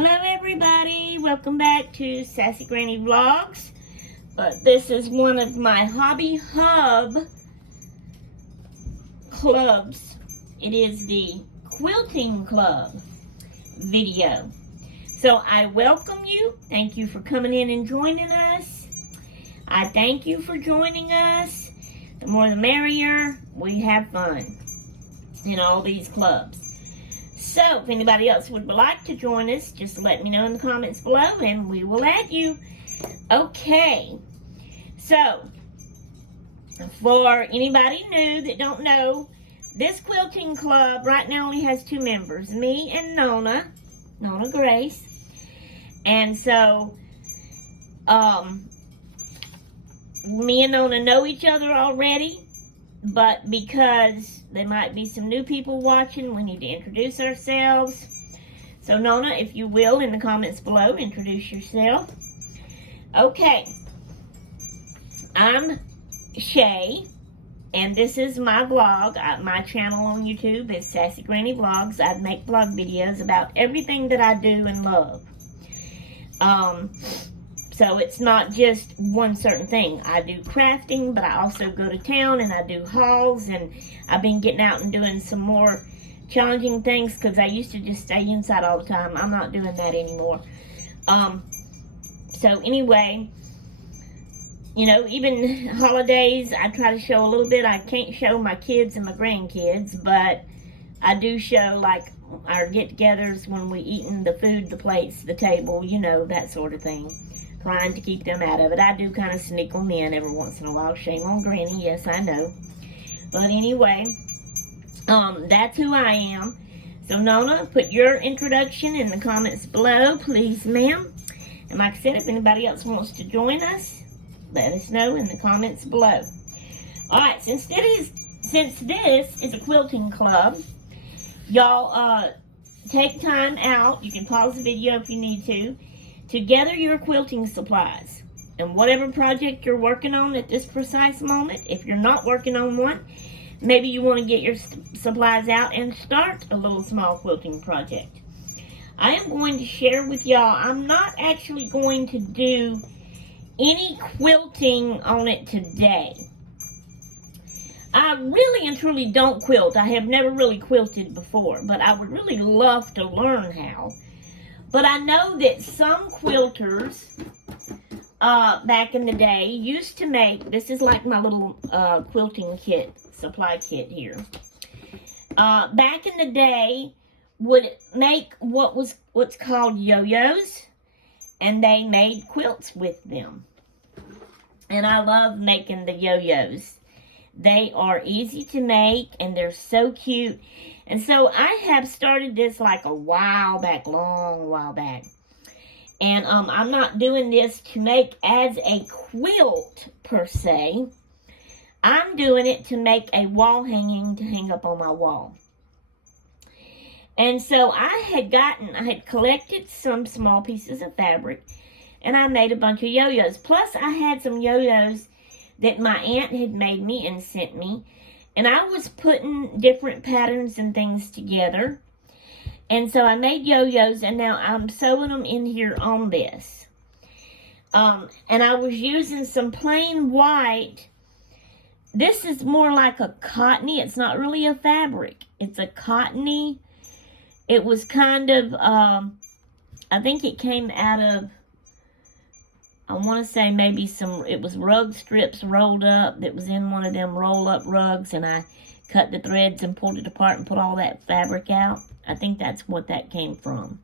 Hello everybody, welcome back to Sassy Granny Vlogs. This is one of my Hobby Hub clubs. It is the Quilting Club video. So I welcome you. Thank you for coming in and joining us. I thank you for joining us. The more the merrier. We have fun in all these clubs. So, if anybody else would like to join us, just let me know in the comments below and we will add you. Okay, so, for anybody new that don't know, this quilting club right now only has 2 members, me and Nona Grace. And so, me and Nona know each other already, but because there might be some new people watching, we need to introduce ourselves. So Nona, if you will, in the comments below, introduce yourself. Okay. I'm Shay, and this is my vlog. My channel on YouTube is Sassy Granny Vlogs. I make vlog videos about everything that I do and love. So it's not just one certain thing. I do crafting, but I also go to town and I do hauls, and I've been getting out and doing some more challenging things because I used to just stay inside all the time. I'm not doing that anymore. So anyway, you know, even holidays, I try to show a little bit. I can't show my kids and my grandkids, but I do show like our get-togethers when we eating the food, the plates, the table, you know, that sort of thing. Trying to keep them out of it. I do kind of sneak them in every once in a while. Shame on Granny, yes, I know. But anyway, that's who I am. So Nona, put your introduction in the comments below, please, ma'am. And like I said, if anybody else wants to join us, let us know in the comments below. Alright, since this is a quilting club, y'all take time out. You can pause the video if you need to gather your quilting supplies. And whatever project you're working on at this precise moment, if you're not working on one, maybe you want to get your supplies out and start a little small quilting project. I am going to share with y'all, I'm not actually going to do any quilting on it today. I really and truly don't quilt. I have never really quilted before, but I would really love to learn how. But I know that some quilters back in the day used to make, this is like my little quilting kit, supply kit here. Back in the day, would make what's called yo-yos, and they made quilts with them. And I love making the yo-yos. They are easy to make, and they're so cute. And so I have started this like a while back, long while back. And I'm not doing this to make as a quilt per se. I'm doing it to make a wall hanging to hang up on my wall. And so I had collected some small pieces of fabric, and I made a bunch of yo-yos. Plus I had some yo-yos that my aunt had made me and sent me. And I was putting different patterns and things together. And so I made yo-yos, and now I'm sewing them in here on this. And I was using some plain white. This is more like a cottony. It's not really a fabric. It's a cottony. It was kind of, I think it came out of, I want to say maybe it was rug strips rolled up that was in one of them roll-up rugs, and I cut the threads and pulled it apart and put all that fabric out. I think that's what that came from.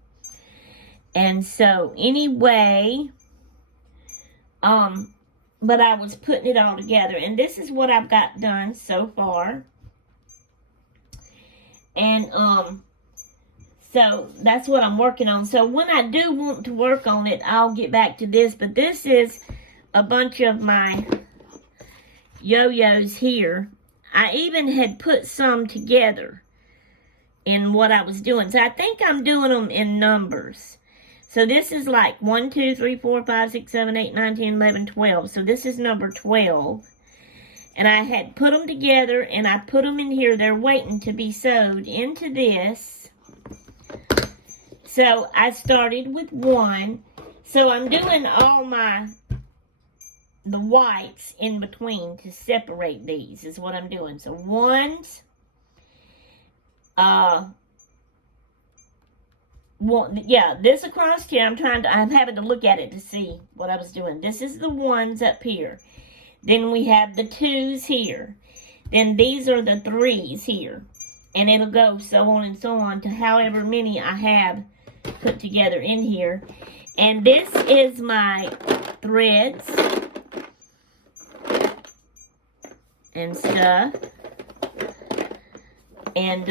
And so, anyway, but I was putting it all together, and this is what I've got done so far. And, so that's what I'm working on. So when I do want to work on it, I'll get back to this. But this is a bunch of my yo-yos here. I even had put some together in what I was doing. So I think I'm doing them in numbers. So this is like 1, 2, 3, 4, 5, 6, 7, 8, 9, 10, 11, 12. So this is number 12. And I had put them together, and I put them in here. They're waiting to be sewed into this. So I started with 1. So I'm doing all the whites in between to separate these is what I'm doing. So 1s, this across here, I'm having to look at it to see what I was doing. This is the 1s up here. Then we have the 2s here. Then these are the 3s here. And it'll go so on and so on to however many I have put together in here. And this is my threads and stuff. And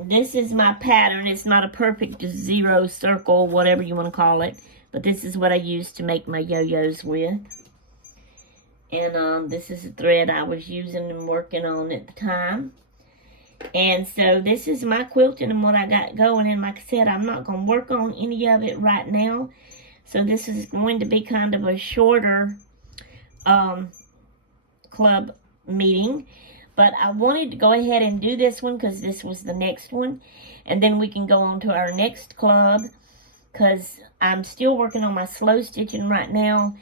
this is my pattern. It's not a perfect 0 circle, whatever you want to call it. But this is what I use to make my yo-yos with. And this is the thread I was using and working on at the time. And so this is my quilting and what I got going. And like I said, I'm not going to work on any of it right now. So this is going to be kind of a shorter club meeting. But I wanted to go ahead and do this one because this was the next one. And then we can go on to our next club. Because I'm still working on my slow stitching right now.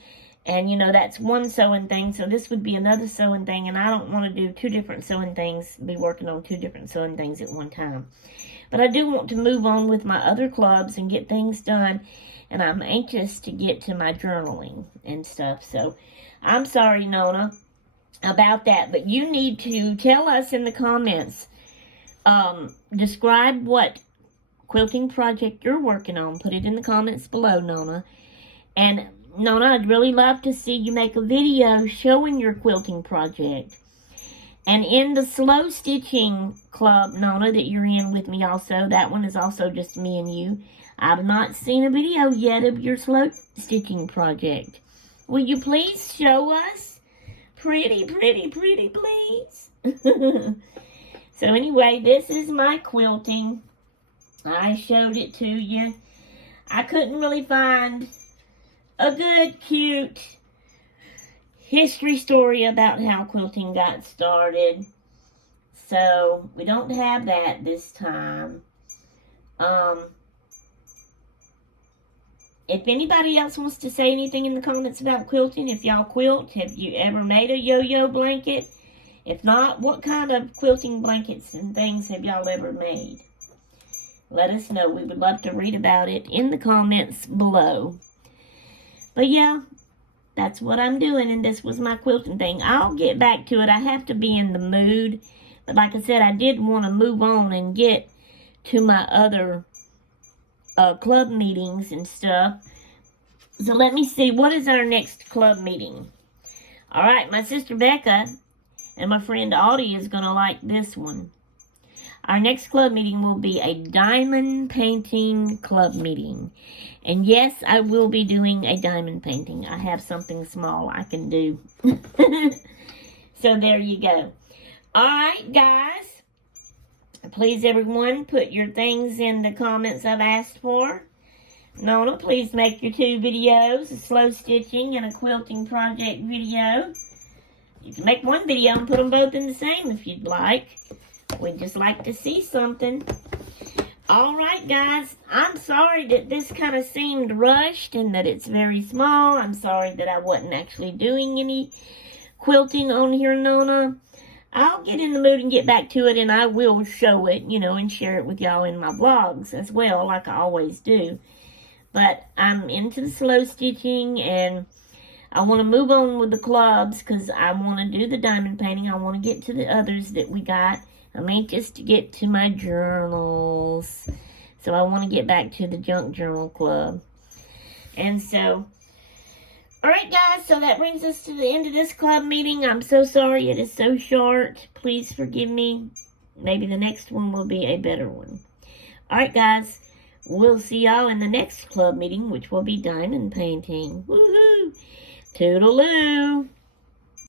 And, you know, that's one sewing thing. So this would be another sewing thing. And I don't want to do 2 different sewing things. Be working on 2 different sewing things at one time. But I do want to move on with my other clubs and get things done. And I'm anxious to get to my journaling and stuff. So I'm sorry, Nona, about that. But you need to tell us in the comments. Describe what quilting project you're working on. Put it in the comments below, Nona. And Nona, I'd really love to see you make a video showing your quilting project. And in the slow stitching club, Nona, that you're in with me also, that one is also just me and you. I've not seen a video yet of your slow stitching project. Will you please show us? Pretty, please. So anyway, this is my quilting. I showed it to you. I couldn't really find a good, cute history story about how quilting got started. So, we don't have that this time. If anybody else wants to say anything in the comments about quilting, if y'all quilt, have you ever made a yo-yo blanket? If not, what kind of quilting blankets and things have y'all ever made? Let us know. We would love to read about it in the comments below. But yeah, that's what I'm doing, and this was my quilting thing. I'll get back to it. I have to be in the mood. But like I said, I did want to move on and get to my other club meetings and stuff. So let me see. What is our next club meeting? All right, my sister Becca and my friend Audie is going to like this one. Our next club meeting will be a diamond painting club meeting. And yes, I will be doing a diamond painting. I have something small I can do. So there you go. Alright, guys. Please, everyone, put your things in the comments I've asked for. Nona, please make your 2 videos, a slow stitching and a quilting project video. You can make one video and put them both in the same if you'd like. We'd just like to see something. Alright, guys. I'm sorry that this kind of seemed rushed and that it's very small. I'm sorry that I wasn't actually doing any quilting on here, Nona. I'll get in the mood and get back to it, and I will show it, you know, and share it with y'all in my vlogs as well, like I always do. But I'm into the slow stitching, and I want to move on with the clubs because I want to do the diamond painting. I want to get to the others that we got. I'm anxious to get to my journals. So I want to get back to the junk journal club. And so, alright guys, so that brings us to the end of this club meeting. I'm so sorry it is so short. Please forgive me. Maybe the next one will be a better one. Alright guys, we'll see y'all in the next club meeting, which will be diamond painting. Woohoo! Toodaloo!